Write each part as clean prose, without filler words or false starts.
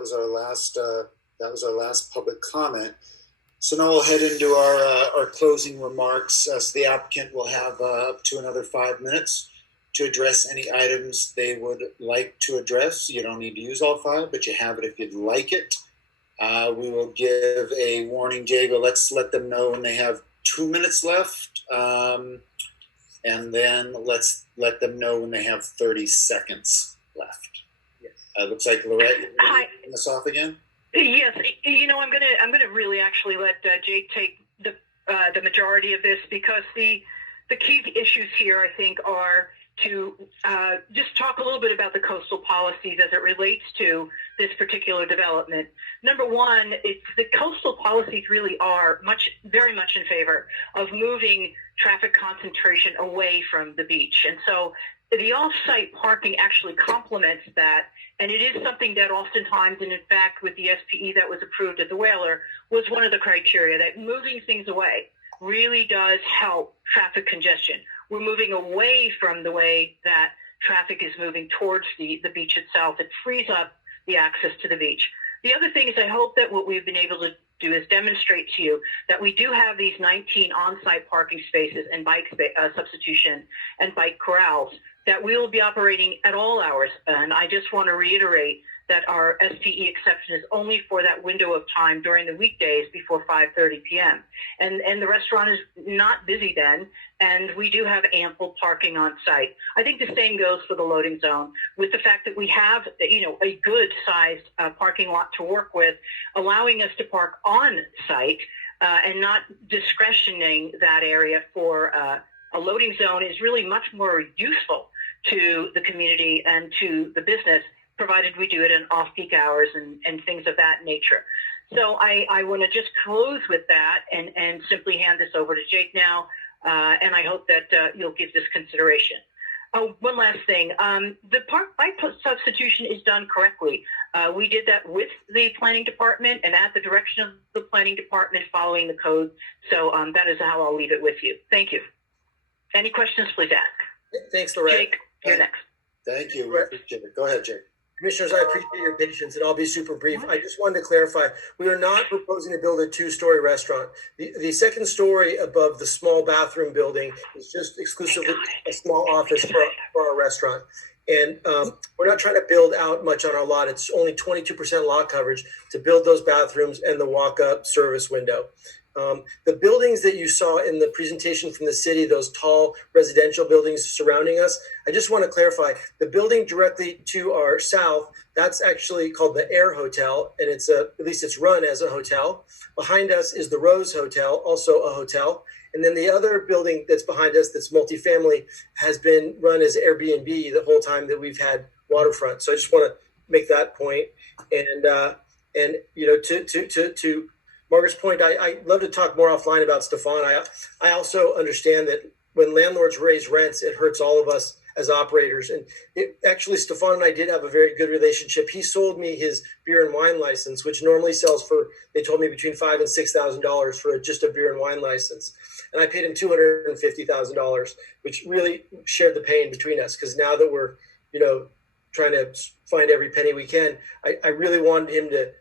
was our last public comment. So now we'll head into our closing remarks. So the applicant will have up to another 5 minutes to address any items they would like to address. You don't need to use all 5, but you have it if you'd like it. We will give a warning, Diego. Let's let them know when they have 2 minutes left. And then let's let them know when they have 30 seconds left. Yes. Looks like Lorette, you're going to bring us off again? Yes, I'm gonna really actually let Jake take the majority of this, because the key issues here, I think, are to just talk a little bit about the coastal policies as it relates to this particular development. Number one, the coastal policies really are very much in favor of moving traffic concentration away from the beach. And so the off-site parking actually complements that. And it is something that oftentimes, and in fact, with the SPE that was approved at the Whaler, was one of the criteria, that moving things away really does help traffic congestion. We're moving away from the way that traffic is moving towards the beach itself. It frees up the access to the beach. The other thing is, I hope that what we've been able to do is demonstrate to you that we do have these 19 on-site parking spaces and bike substitution and bike corrals that we will be operating at all hours. And I just want to reiterate that our SPE exception is only for that window of time during the weekdays before 5:30 p.m. And the restaurant is not busy then, and we do have ample parking on site. I think the same goes for the loading zone, with the fact that we have, a good-sized parking lot to work with, allowing us to park on site and not discretioning that area for a loading zone is really much more useful to the community and to the business, provided we do it in off-peak hours and things of that nature. So I want to just close with that and simply hand this over to Jake now, and I hope that you'll give this consideration. Oh, one last thing. The bike substitution is done correctly. We did that with the planning department and at the direction of the planning department, following the code. So that is how I'll leave it with you. Thank you. Any questions, please ask. Thanks, Lorette. Jake, you're next. Thank you. We appreciate it. Go ahead, Jake. Commissioners, I appreciate your patience, and I'll be super brief. I just wanted to clarify, we are not proposing to build a 2-story restaurant. The second story above the small bathroom building is just exclusively a small office for our restaurant. And we're not trying to build out much on our lot. It's only 22% lot coverage to build those bathrooms and the walk-up service window. The buildings that you saw in the presentation from the city, those tall residential buildings surrounding us, I just want to clarify, the building directly to our south, that's actually called the Air Hotel, and at least it's run as a hotel. Behind us is the Rose Hotel, also a hotel. And then the other building that's behind us, that's multifamily, has been run as Airbnb the whole time that we've had waterfront. So I just want to make that point. And to Margaret's point, I love to talk more offline about Stefan. I also understand that when landlords raise rents, it hurts all of us as operators. And actually, Stefan and I did have a very good relationship. He sold me his beer and wine license, which normally sells for, they told me, between $5,000 and $6,000 for just a beer and wine license. And I paid him $250,000, which really shared the pain between us. Because now that we're, trying to find every penny we can, I really wanted him to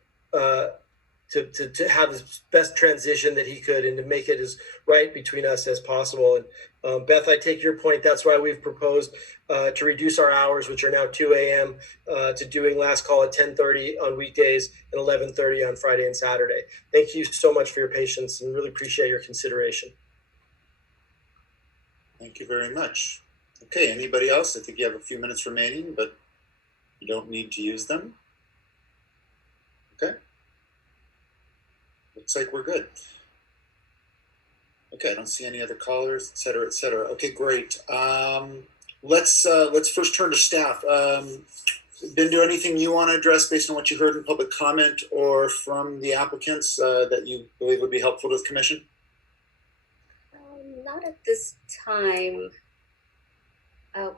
have the best transition that he could and to make it as right between us as possible. And Beth, I take your point. That's why we've proposed to reduce our hours, which are now 2 a.m. To doing last call at 10:30 on weekdays and 11:30 on Friday and Saturday. Thank you so much for your patience and really appreciate your consideration. Thank you very much. Okay, anybody else? I think you have a few minutes remaining, but you don't need to use them. Okay. Looks like we're good. Okay, I don't see any other callers, et cetera, et cetera. Okay, great. Let's first turn to staff. Bindu, anything you want to address based on what you heard in public comment or from the applicants that you believe would be helpful to the commission? Not at this time.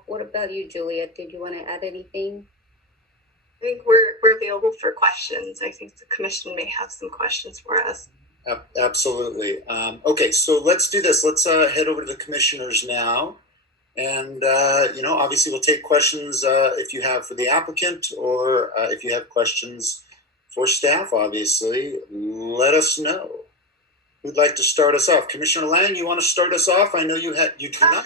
What about you, Juliet? Did you want to add anything? I think we're available for questions. I think the commission may have some questions for us. Absolutely. Okay, so let's do this. Let's head over to the commissioners now. And, obviously we'll take questions if you have for the applicant or if you have questions for staff, obviously, let us know. Who'd like to start us off? Commissioner Lang, you want to start us off? I know you do not.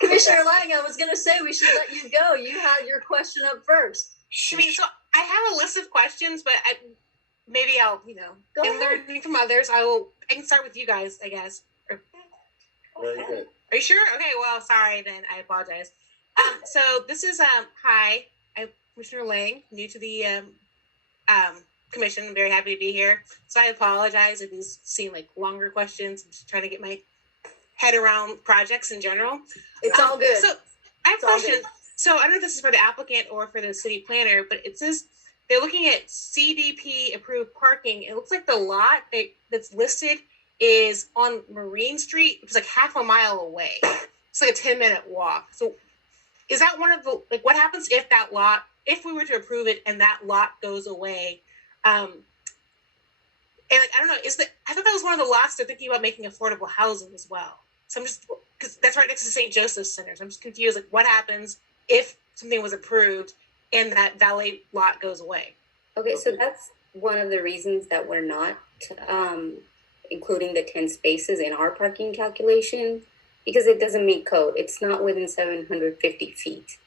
Commissioner Lang, I was going to say we should let you go. You had your question up first. I mean, so I have a list of questions, but maybe I'll, Go in ahead. learning from others, I can start with you guys, I guess. Very good. Are you sure? Okay, well, sorry, then I apologize. So this is, hi, I'm Commissioner Lang, new to the commission. I'm very happy to be here. So I apologize if these seem like longer questions. I'm just trying to get my head around projects in general. It's all good. So I have It's a all question. good. So I don't know if this is for the applicant or for the city planner, but it says they're looking at CDP approved parking. It looks like the lot that's listed is on Marine Street, which is like half a mile away. It's like a 10-minute walk. So is that one of the, like, what happens if that lot, if we were to approve it and that lot goes away? And like, I don't know, I thought that was one of the lots they're thinking about making affordable housing as well. So I'm just, because that's right next to St. Joseph's Center. So I'm just confused, like, what happens if something was approved and that valet lot goes away? Okay, so that's one of the reasons that we're not including the 10 spaces in our parking calculation, because it doesn't meet code. It's not within 750 feet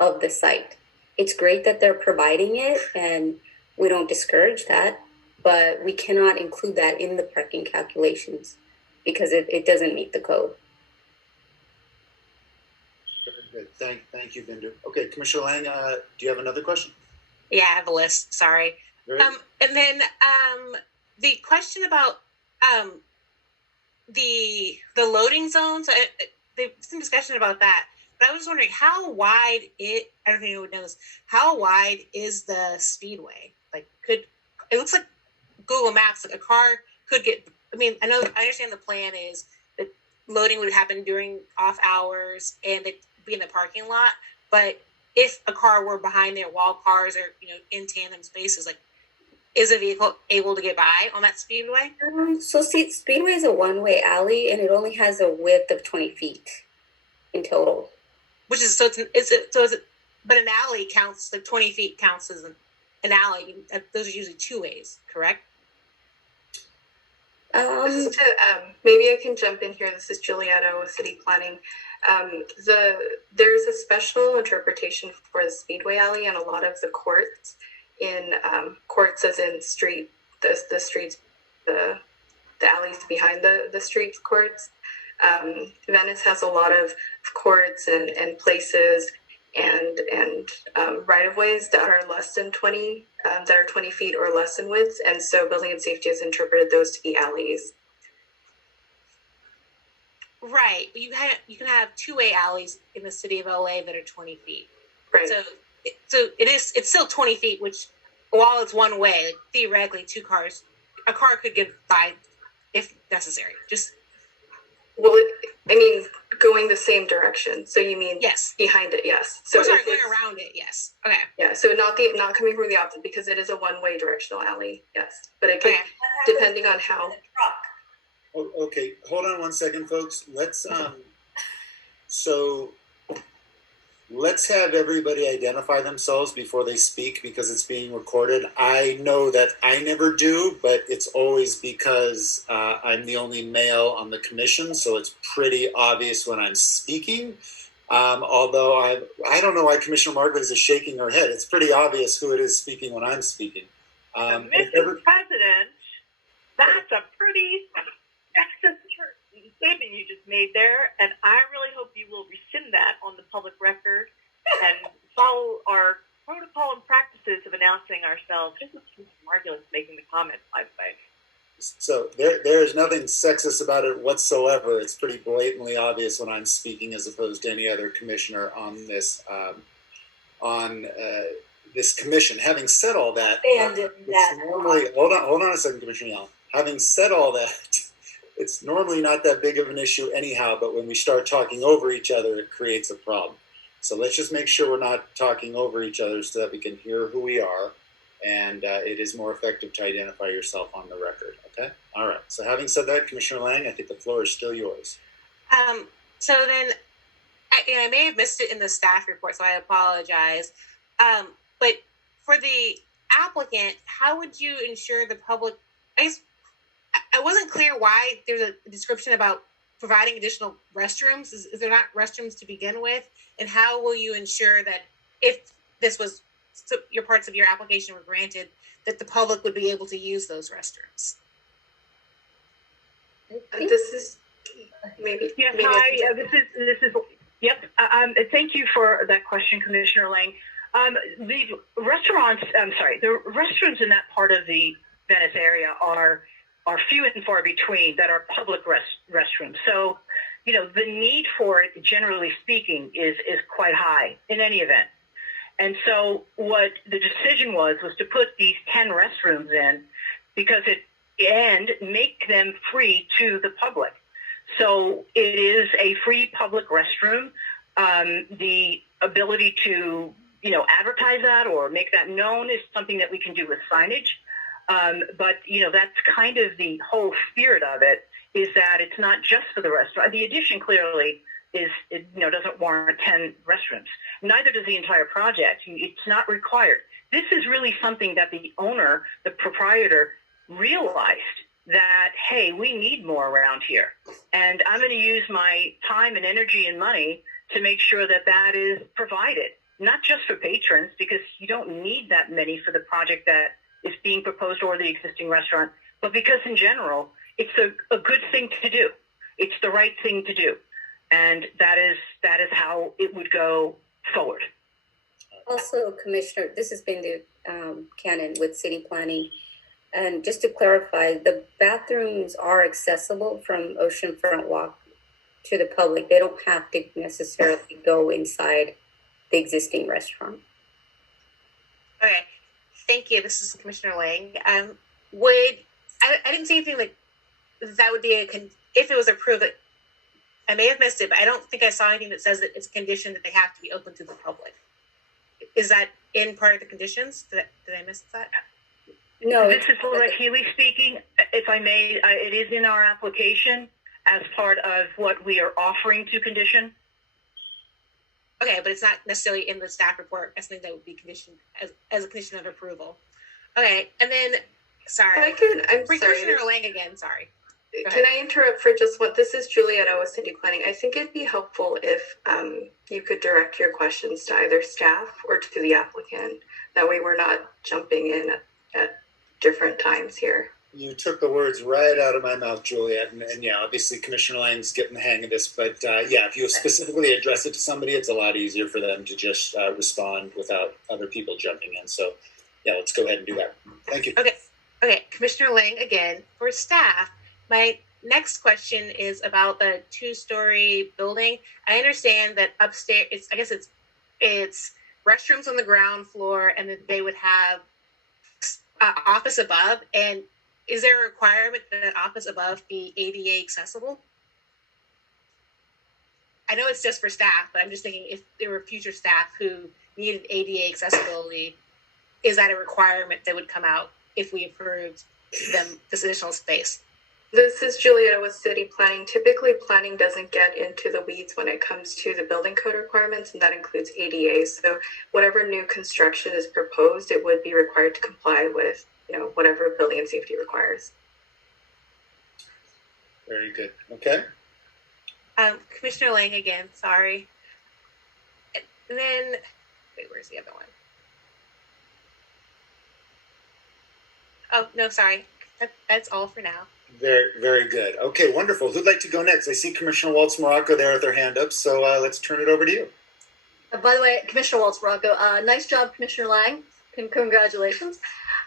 of the site. It's great that they're providing it, and we don't discourage that, but we cannot include that in the parking calculations because it doesn't meet the code. Very good. Thank you, Bindu. Okay, Commissioner Lang, do you have another question? Yeah, I have a list, sorry. Very And then the question about the loading zones, there's some discussion about that. But I was wondering how wide I don't know if anyone knows, how wide is the speedway? Like, it looks like Google Maps, like a car could get, I understand the plan is that loading would happen during off hours and it'd be in the parking lot, but if a car were behind there while cars are, in tandem spaces, like, is a vehicle able to get by on that speedway? So Speedway is a one-way alley, and it only has a width of 20 feet in total. Which is, but an alley counts, like 20 feet counts as an alley. Those are usually two ways, correct? This is to, maybe I can jump in here. This is Julietta with City Planning. There's a special interpretation for the Speedway Alley and a lot of the courts in courts as in street, the streets, the alleys behind the street courts. Venice has a lot of courts and places and right of ways that are less than 20, that are 20 feet or less in width. And so Building and Safety has interpreted those to be alleys. Right, but you can have two-way alleys in the city of LA that are 20 feet. Right. So it's still 20 feet, which while it's one way, like, theoretically a car could get by if necessary. Well, going the same direction. So you mean Yes. behind it? Yes. So Going if it's- around it, yes. Okay. Yeah. So not coming from the opposite because it is a one-way directional alley. Yes, but it could, Okay. depending on how. Oh, okay, hold on one second, folks. Let's let's have everybody identify themselves before they speak because it's being recorded. I know that I never do, but it's always because I'm the only male on the commission, so it's pretty obvious when I'm speaking. Although I don't know why Commissioner Margaret is shaking her head. It's pretty obvious who it is speaking when I'm speaking. Mrs. President, that's a pretty sexist statement you just made there, and I really hope you will rescind that on the public record and follow our protocol and practices of announcing ourselves. This is Mrs. Margulis making the comment, by the way. So there is nothing sexist about it whatsoever. It's pretty blatantly obvious when I'm speaking as opposed to any other commissioner on this this commission. Having said all that, hold on a second, Commissioner Young. Having said all that, it's normally not that big of an issue anyhow, but when we start talking over each other, it creates a problem. So let's just make sure we're not talking over each other so that we can hear who we are, and it is more effective to identify yourself on the record, okay? All right, so having said that, Commissioner Lang, I think the floor is still yours. So then, I may have missed it in the staff report, so I apologize. But for the applicant, how would you ensure the public? I guess I wasn't clear why there's a description about providing additional restrooms. Is there not restrooms to begin with? And how will you ensure that if this was your parts of your application were granted, that the public would be able to use those restrooms? This is maybe. Yes, maybe hi. This is. Yep. Thank you for that question, Commissioner Lang. The restaurants. I'm sorry. The restrooms in that part of the Venice area are few and far between that are public restrooms. So, you know, the need for it, generally speaking, is quite high in any event. And so, what the decision was to put these 10 restrooms in because and make them free to the public. So it is a free public restroom. The ability to, you know, advertise that or make that known is something that we can do with signage. But, you know, that's kind of the whole spirit of it, is that it's not just for the restaurant. The addition clearly doesn't warrant 10 restrooms. Neither does the entire project. It's not required. This is really something that the owner, the proprietor, realized that, hey, we need more around here. And I'm going to use my time and energy and money to make sure that that is provided, not just for patrons, because you don't need that many for the project that is being proposed or the existing restaurant, but because in general, it's a good thing to do. It's the right thing to do. And that is how it would go forward. Also, Commissioner, this has been the canon with city planning. And just to clarify, the bathrooms are accessible from Oceanfront Walk to the public. They don't have to necessarily go inside the existing restaurant. Okay, thank you. This is Commissioner Lang. I didn't see anything like that would be if it was approved. I may have missed it, but I don't think I saw anything that says that it's a condition that they have to be open to the public. Is that in part of the conditions? Did I miss that? No, This is Lorette Healy speaking. If I may, it is in our application as part of what we are offering to condition. Okay, but it's not necessarily in the staff report. That's something that would be conditioned as a condition of approval. Okay, and then sorry, I'm sorry. Commissioner Lang again. Sorry. Can I interrupt for just what this is Julietta with City Planning. I think it'd be helpful if you could direct your questions to either staff or to the applicant. That way we're not jumping in at different times here. You took the words right out of my mouth, Juliet. And yeah, obviously Commissioner Lang's getting the hang of this. But yeah, if you specifically address it to somebody, it's a lot easier for them to just respond without other people jumping in. So yeah, let's go ahead and do that. Thank you. Okay, Commissioner Lang again. For staff, my next question is about the 2-story building. I understand that upstairs, it's restrooms on the ground floor, and that they would have office above. And is there a requirement that an office above be ADA accessible? I know it's just for staff, but I'm just thinking if there were future staff who needed ADA accessibility, is that a requirement that would come out if we approved them this additional space? This is Julietta with City Planning. Typically, planning doesn't get into the weeds when it comes to the building code requirements, and that includes ADA. So whatever new construction is proposed, it would be required to comply with, whatever building and safety requires. Very good. Okay. Commissioner Lang again, sorry. And then, wait, where's the other one? Oh, no, sorry. That's all for now. Very, very good. Okay, wonderful. Who'd like to go next? I see Commissioner Waltz Morocco there with their hand up. So let's turn it over to you. By the way, Commissioner Waltz Morocco, nice job, Commissioner Lang. Congratulations.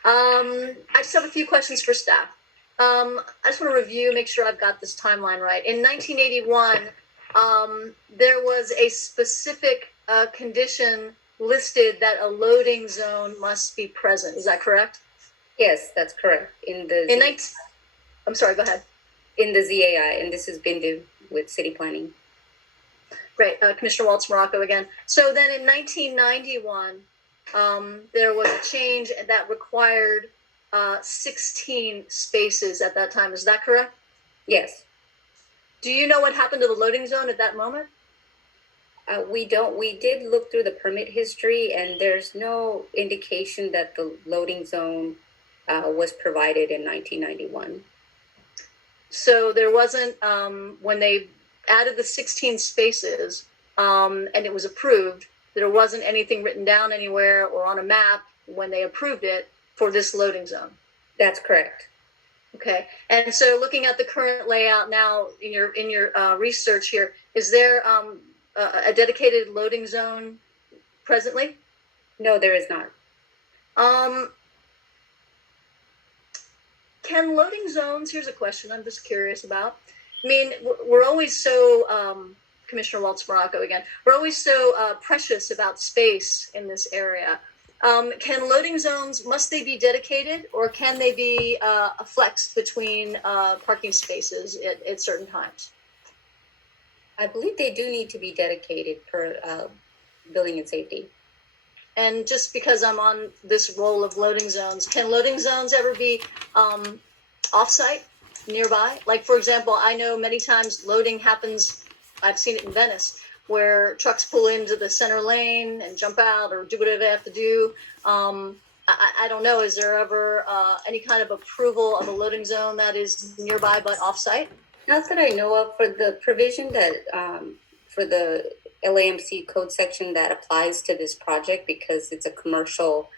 I just have a few questions for staff. I just want to review, make sure I've got this timeline right. In 1981, there was a specific condition listed that a loading zone must be present. Is that correct? Yes, that's correct. I'm sorry, go ahead. In the ZAI, and this has been due with city planning. Great, Commissioner Waltz Morocco again. So then in 1991, there was a change that required 16 spaces at that time. Is that correct? Yes. Do you know what happened to the loading zone at that moment? We don't. We did look through the permit history, and there's no indication that the loading zone was provided in 1991. So there wasn't, when they added the 16 spaces, and it was approved, there wasn't anything written down anywhere or on a map when they approved it for this loading zone. That's correct. Okay, and so looking at the current layout now in your research here, is there a dedicated loading zone presently? No, there is not. Can loading zones? Here's a question I'm just curious about. I mean, we're always so Commissioner Waltz Morocco again. We're always so precious about space in this area. Can loading zones, must they be dedicated, or can they be flexed between parking spaces at certain times? I believe they do need to be dedicated per building and safety. And just because I'm on this role of loading zones, can loading zones ever be off-site, nearby? Like, for example, I know many times loading happens, I've seen it in Venice, where trucks pull into the center lane and jump out or do whatever they have to do. I don't know, is there ever any kind of approval of a loading zone that is nearby but off-site? Not that I know of. For the provision that for the LAMC code section that applies to this project, because it's a commercial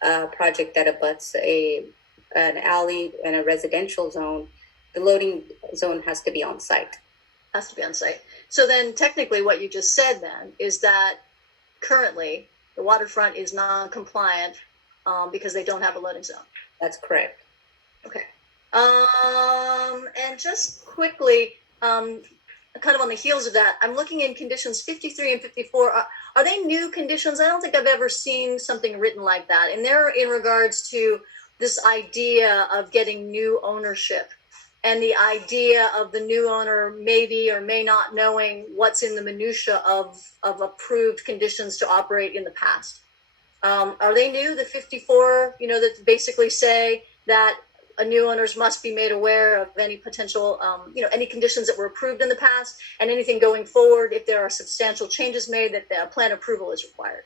project that abuts an alley and a residential zone, the loading zone has to be on site. Has to be on site. So then technically what you just said then is that currently the waterfront is non-compliant because they don't have a loading zone. That's correct. Okay. And just quickly, kind of on the heels of that, I'm looking in conditions 53 and 54. Are they new conditions? I don't think I've ever seen something written like that. And they're in regards to this idea of getting new ownership and the idea of the new owner maybe or may not knowing what's in the minutia of approved conditions to operate in the past. Are they new, the 54, that basically say that new owners must be made aware of any potential, any conditions that were approved in the past, and anything going forward, if there are substantial changes made, that the plan approval is required.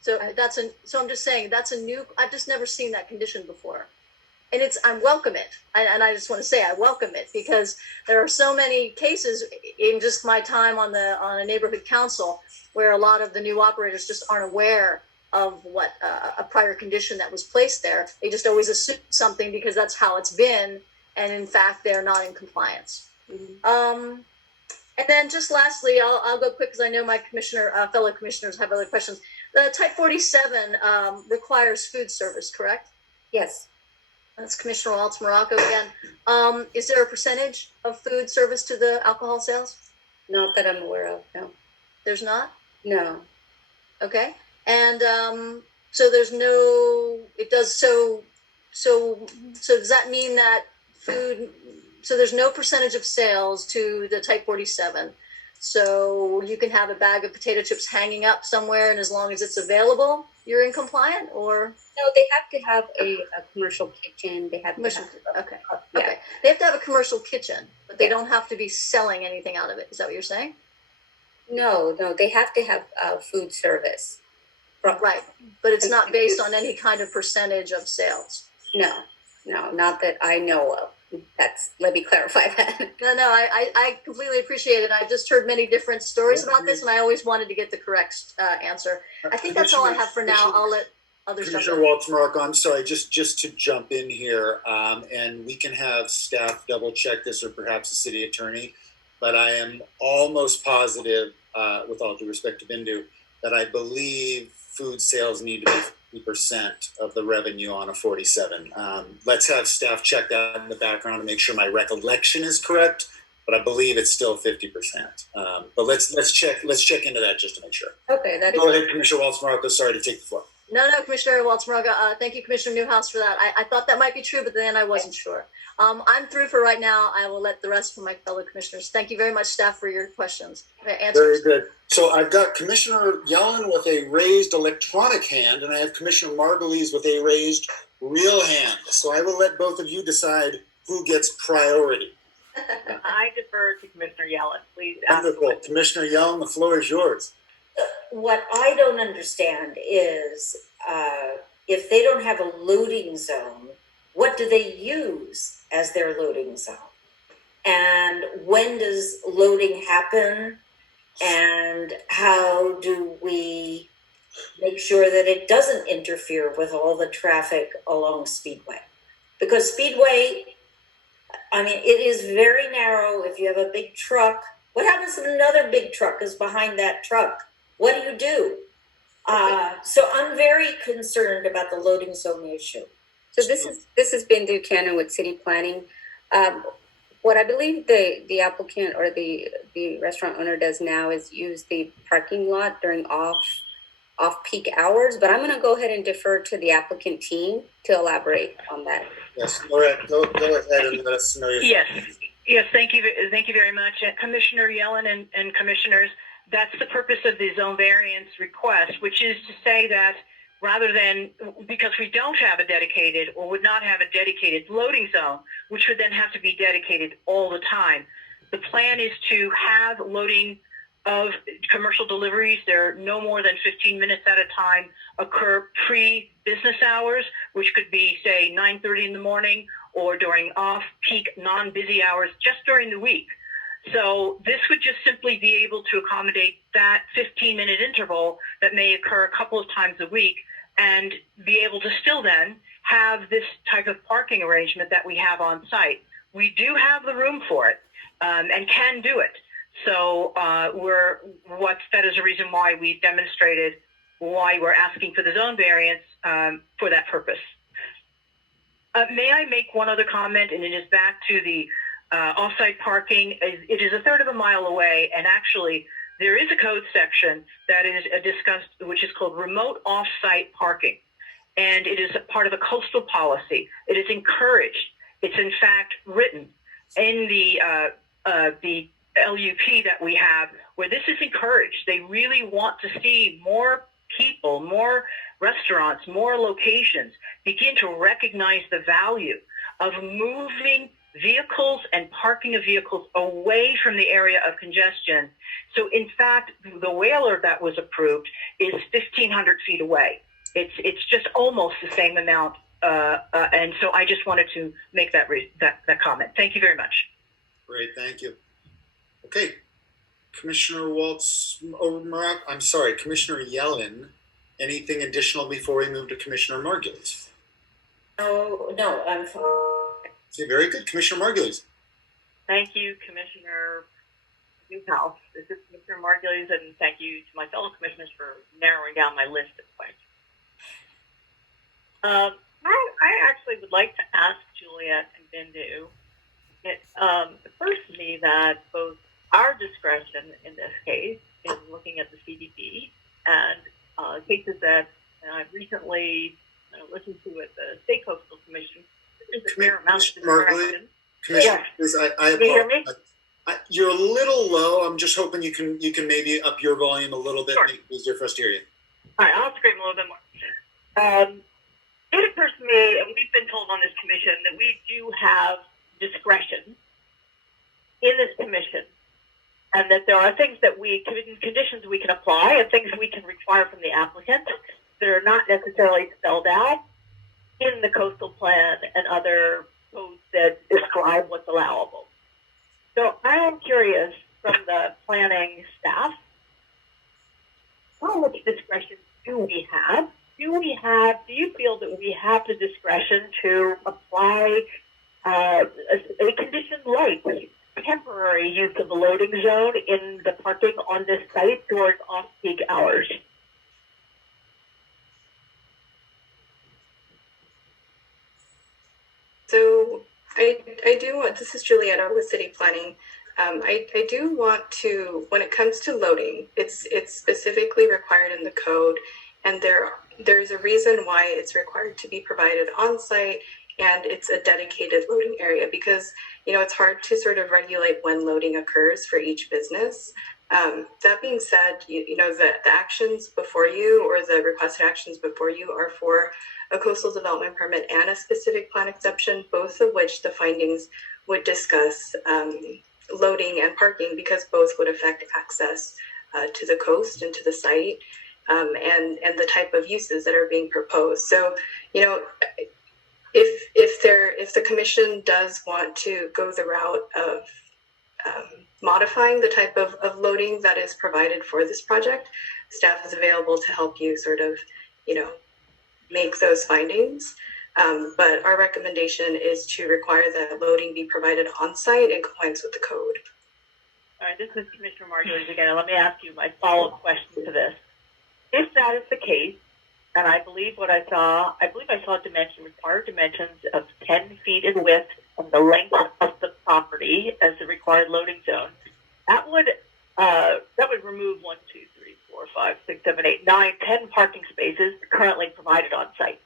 So I'm just saying that's a new, I've just never seen that condition before. And I welcome it. And I just want to say I welcome it, because there are so many cases in just my time on a neighborhood council where a lot of the new operators just aren't aware of what a prior condition that was placed there. They just always assume something because that's how it's been, and in fact they're not in compliance. Mm-hmm. And then just lastly, I'll go quick because I know my fellow commissioners have other questions. The Type 47 requires food service, correct? Yes. That's Commissioner Waltz Morocco again. Is there a percentage of food service to the alcohol sales? Not that I'm aware of, no. There's not? No. Okay. And so there's no, it does, so does that mean that food, so there's no percentage of sales to the Type 47? So you can have a bag of potato chips hanging up somewhere, and as long as it's available, you're in compliant, or? No, they have to have a commercial kitchen. They have commercial, to have, okay. Yeah. Okay. They have to have a commercial kitchen, but they don't have to be selling anything out of it. Is that what you're saying? No, they have to have food service. Right, but it's not based on any kind of percentage of sales. No, not that I know of. Let me clarify that. No, I completely appreciate it. I've just heard many different stories about this, and I always wanted to get the correct answer. I think that's all I have for now. I'll let others jump in. Commissioner Waltz Morocco, I'm sorry, just to jump in here, and we can have staff double check this, or perhaps the city attorney, but I am almost positive, with all due respect to Bindu, that I believe food sales need to be 50% of the revenue on a 47. Let's have staff check that in the background to make sure my recollection is correct, but I believe it's still 50%. But let's check into that just to make sure. Okay, Go ahead, Commissioner Waltz Morocco. Sorry to take the floor. No, Commissioner Waltz Morocco. Thank you, Commissioner Newhouse, for that. I thought that might be true, but then I wasn't sure. I'm through for right now. I will let the rest of my fellow commissioners. Thank you very much, staff, for your questions. Very good. So I've got Commissioner Yellen with a raised electronic hand, and I have Commissioner Margulies with a raised real hand. So I will let both of you decide who gets priority. I defer to Commissioner Yellen. Please ask. Wonderful. Commissioner Young, the floor is yours. What I don't understand is if they don't have a loading zone, what do they use as their loading zone? And when does loading happen? And how do we make sure that it doesn't interfere with all the traffic along Speedway? Because Speedway, I mean, it is very narrow. If you have a big truck, what happens if another big truck is behind that truck? What do? So I'm very concerned about the loading zone issue. So this has been Buchanan with city planning. What I believe the applicant or the restaurant owner does now is use the parking lot during off-peak hours, but I'm going to go ahead and defer to the applicant team to elaborate on that. Yes, Laura, go ahead and let us know your Yes, thank you very much. Commissioner Yellen and commissioners, that's the purpose of the zone variance request, which is to say that rather than, because we don't have a dedicated or would not have a dedicated loading zone, which would then have to be dedicated all the time, the plan is to have loading of commercial deliveries, they're no more than 15 minutes at a time, occur pre-business hours, which could be, say, 9:30 in the morning or during off-peak non-busy hours just during the week. So this would just simply be able to accommodate that 15-minute interval that may occur a couple of times a week and be able to still then have this type of parking arrangement that we have on site. We do have the room for it and can do it. So that is a reason why we've demonstrated why we're asking for the zone variance for that purpose. May I make one other comment, and it is back to the off-site parking. It is a third of a mile away, and actually there is a code section that is discussed, which is called remote off-site parking, and it is a part of a coastal policy. It is encouraged. It's in fact written in the LUP that we have, where this is encouraged. They really want to see more people, more restaurants, more locations begin to recognize the value of moving vehicles and parking of vehicles away from the area of congestion. So in fact, the whaler that was approved is 1,500 feet away. It's just almost the same amount. And so I just wanted to make that comment. Thank you very much. Great, thank you. Okay, Commissioner Commissioner Yellen, anything additional before we move to Commissioner Margulies? No, I'm fine. Okay, very good. Commissioner Margulies. Thank you, Commissioner Newhouse. This is Commissioner Margulies, and thank you to my fellow commissioners for narrowing down my list of questions. I actually would like to ask Juliet and Bindu. It occurs to me that both our discretion in this case in looking at the CDP and cases that I've recently listened to at the State Coastal Commission, there's a fair amount of discretion. Commissioner, I Can you hear me? apologize. You're a little low. I'm just hoping you can maybe up your volume a little bit, Sure. make it easier for us to hear you. All right, I'll scream a little bit more. It occurs to me, and we've been told on this commission, that we do have discretion in this commission, and that there are things that conditions we can apply and things we can require from the applicant that are not necessarily spelled out in the coastal plan and other codes that describe what's allowable. So I am curious from the planning staff, how much discretion do we have? Do you feel that we have the discretion to apply a condition like temporary use of the loading zone in the parking on this site during off-peak hours? So I do want, this is Julietta with City Planning. I do want to, when it comes to loading, it's specifically required in the code, and there's a reason why it's required to be provided on site, and it's a dedicated loading area, because it's hard to sort of regulate when loading occurs for each business. That being said, the actions before you, or the requested actions before you, are for a coastal development permit and a specific plan exception, both of which the findings would discuss loading and parking because both would affect access to the coast and to the site, and the type of uses that are being proposed. So, you know, if the commission does want to go the route of modifying the type of loading that is provided for this project, staff is available to help you sort of, you know, make those findings. But our recommendation is to require that loading be provided on site in compliance with the code. All right, this is Commissioner Margulies again. And let me ask you my follow-up question to this. If that is the case, and I believe I saw required dimensions of 10 feet in width and the length of the property as the required loading zone, that would remove 1, 2, 3, 4, 5, 6, 7, 8, 9, 10 parking spaces currently provided on site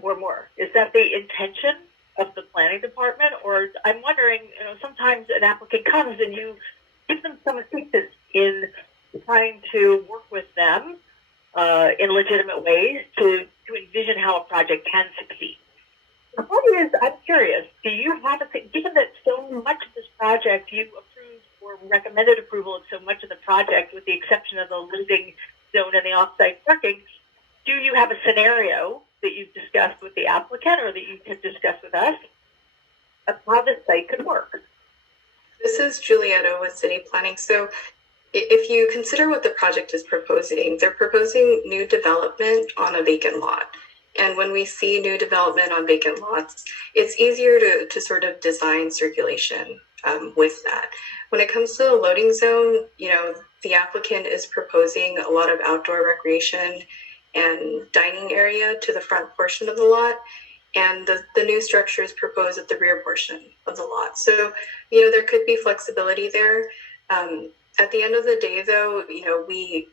or more. Is that the intention of the planning department? Or I'm wondering, you know, sometimes an applicant comes and you give them some assistance in trying to work with them in legitimate ways to envision how a project can succeed. The point is, I'm curious, do you have given that so much of this project you approved or recommended approval of so much of the project with the exception of the loading zone and the off-site parking, do you have a scenario that you've discussed with the applicant or that you can discuss with us of how this site could work? This is Julietta with City Planning. So if you consider what the project is proposing, they're proposing new development on a vacant lot. And when we see new development on vacant lots, it's easier to sort of design circulation with that. When it comes to the loading zone, you know, the applicant is proposing a lot of outdoor recreation and dining area to the front portion of the lot. And the new structure is proposed at the rear portion of the lot. So, you know, there could be flexibility there. At the end of the day, though, you know, we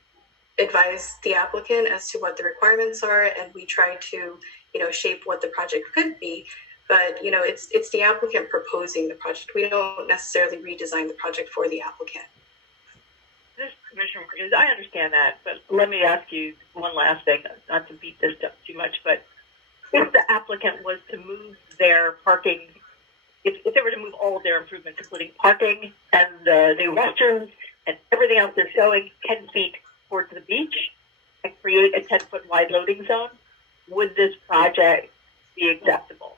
advise the applicant as to what the requirements are, and we try to, you know, shape what the project could be. But, you know, it's the applicant proposing the project. We don't necessarily redesign the project for the applicant. This Commissioner, I understand that, but let me ask you one last thing, not to beat this up too much, but if the applicant was to move their parking, if they were to move all of their improvements, including parking and the new restrooms and everything else they're showing 10 feet towards the beach and create a 10-foot wide loading zone, would this project be acceptable?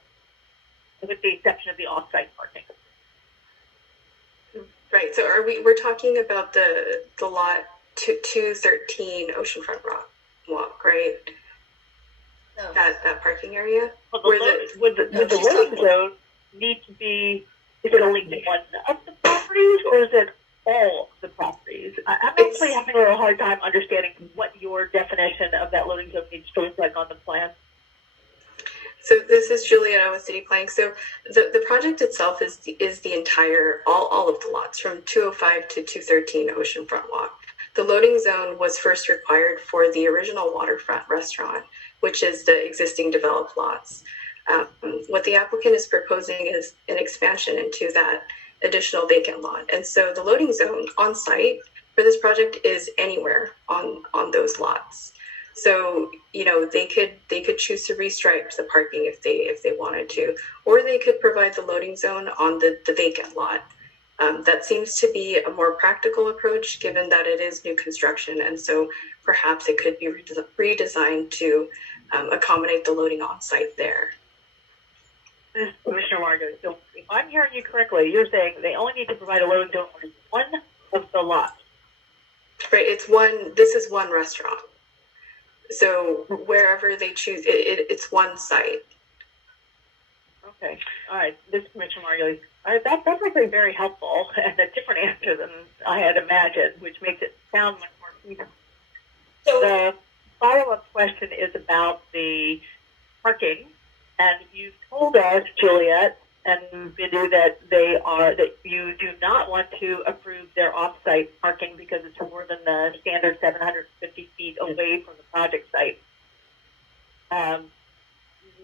With the exception of the off-site parking. Right. So we're talking about the lot 213 Oceanfront Walk, right? No. That parking area. Well, Where would the loading zone need to be? Is it only one of the properties, or is it all the properties? I'm actually having a little hard time understanding what your definition of that loading zone needs to look like on the plan. So this is Julietta with City Planning. So the project itself is the entire, all of the lots from 205 to 213 Oceanfront Walk. The loading zone was first required for the original waterfront restaurant, which is the existing developed lots. What the applicant is proposing is an expansion into that additional vacant lot. And so the loading zone on site for this project is anywhere on those lots. So, you know, they could choose to restripe the parking if they wanted to, or they could provide the loading zone on the vacant lot. That seems to be a more practical approach given that it is new construction. And so perhaps it could be redesigned to accommodate the loading on site there. This is Commissioner Margo. So if I'm hearing you correctly, you're saying they only need to provide a loading zone on one of the lots. Right. This is one restaurant. So wherever they choose, it's one site. Okay. All right. This is Commissioner Margulies. All right, that's actually very helpful and a different answer than I had imagined, which makes it sound much more feasible. So The follow-up question is about the parking, and you've told us, Juliet and Bindu, that you do not want to approve their off-site parking because it's more than the standard 750 feet away from the project site.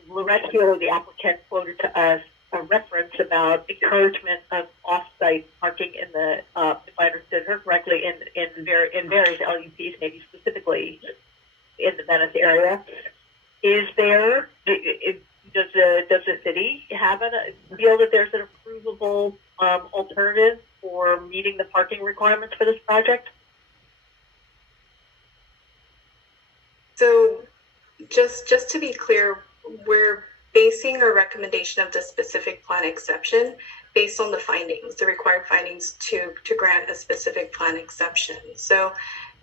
Lorette Keeler, the applicant, quoted to us a reference about encouragement of off-site parking in the, if I understood her correctly, in various LUPs, maybe specifically in the Venice area. Is there? Does the city have feel that there's an approval achievable alternative for meeting the parking requirements for this project? So just to be clear, we're basing our recommendation of the specific plan exception based on the findings, the required findings to grant a specific plan exception. So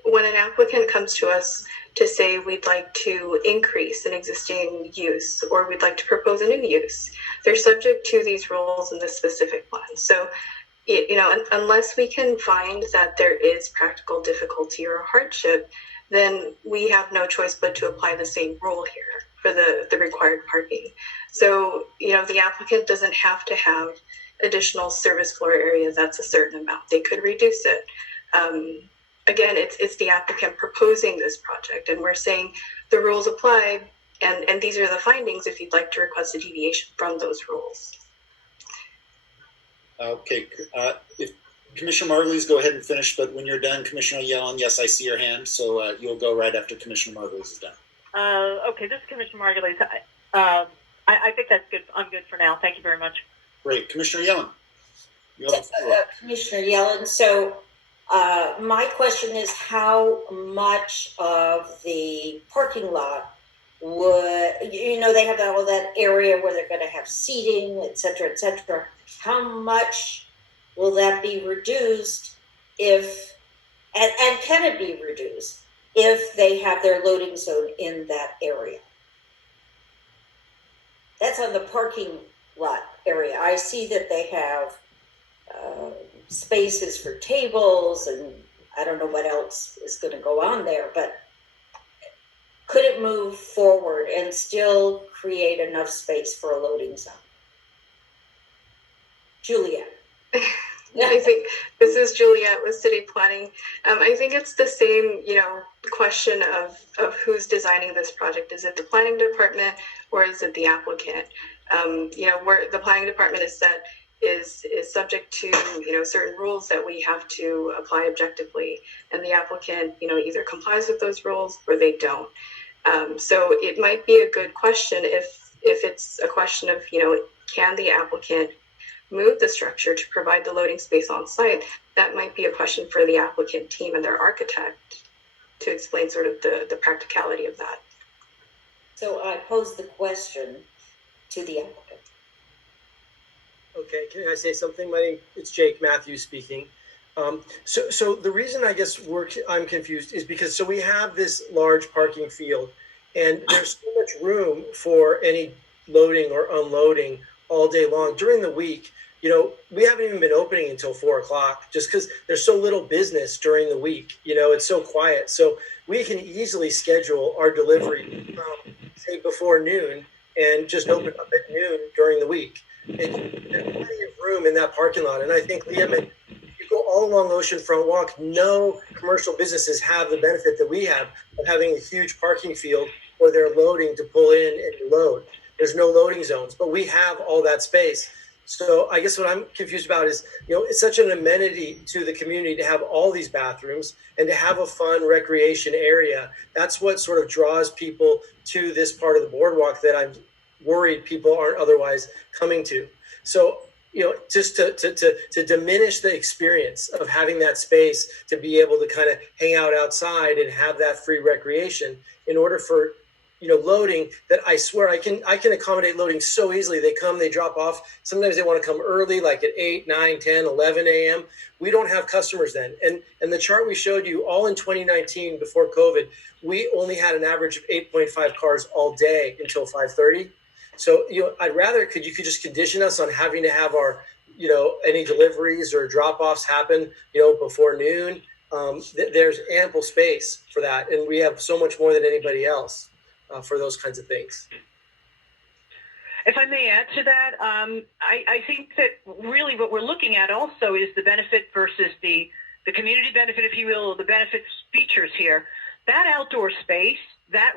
when an applicant comes to us to say we'd like to increase an existing use or we'd like to propose a new use, they're subject to these rules in the specific plan. So, unless we can find that there is practical difficulty or hardship, then we have no choice but to apply the same rule here for the required parking. So, the applicant doesn't have to have additional service floor area that's a certain amount. They could reduce it. Again, it's the applicant proposing this project, and we're saying the rules apply, and these are the findings if you'd like to request a deviation from those rules. Okay, if Commissioner Margulies, go ahead and finish, but when you're done, Commissioner Yellen, yes, I see your hand, so you'll go right after Commissioner Margulies is done. Okay, this is Commissioner Margulies. I think that's good. I'm good for now. Thank you very much. Great, Commissioner Yellen. You have the floor. Commissioner Yellen, so my question is how much of the parking lot would, they have all that area where they're going to have seating, et cetera, et cetera. How much will that be reduced if, and can it be reduced if they have their loading zone in that area? That's on the parking lot area. I see that they have spaces for tables, and I don't know what else is going to go on there, but could it move forward and still create enough space for a loading zone? Juliet. I think this is Juliet with City Planning. I think it's the same, question of who's designing this project. Is it the planning department or is it the applicant? Where the planning department is subject to certain rules that we have to apply objectively, and the applicant either complies with those rules or they don't. So it might be a good question if it's a question of can the applicant move the structure to provide the loading space on site. That might be a question for the applicant team and their architect to explain sort of the practicality of that. So I pose the question to the applicant. Okay, can I say something? It's Jake Matthews speaking. So the reason I guess I'm confused is because we have this large parking field, and there's so much room for any loading or unloading all day long during the week. We haven't even been opening until 4:00 just because there's so little business during the week. It's so quiet. So we can easily schedule our delivery say before noon and just open up at noon during the week. There's plenty of room in that parking lot. And I think, Liam, you go all along Oceanfront Walk, no commercial businesses have the benefit that we have of having a huge parking field where they're loading to pull in and load. There's no loading zones, but we have all that space. So I guess what I'm confused about is, it's such an amenity to the community to have all these bathrooms and to have a fun recreation area. That's what sort of draws people to this part of the boardwalk that I'm worried people aren't otherwise coming to. So, just to diminish the experience of having that space to be able to kind of hang out outside and have that free recreation in order for loading that I swear I can accommodate loading so easily. They come, they drop off. Sometimes they want to come early, like at 8, 9, 10, 11 a.m. We don't have customers then. And the chart we showed you all in 2019 before COVID, we only had an average of 8.5 cars all day until 5:30. So, I'd rather you could just condition us on having to have our, any deliveries or drop-offs happen, before noon. There's ample space for that. And we have so much more than anybody else. For those kinds of things. If I may add to that, I think that really what we're looking at also is the benefit versus the community benefit, if you will, or the benefits features here. That outdoor space, that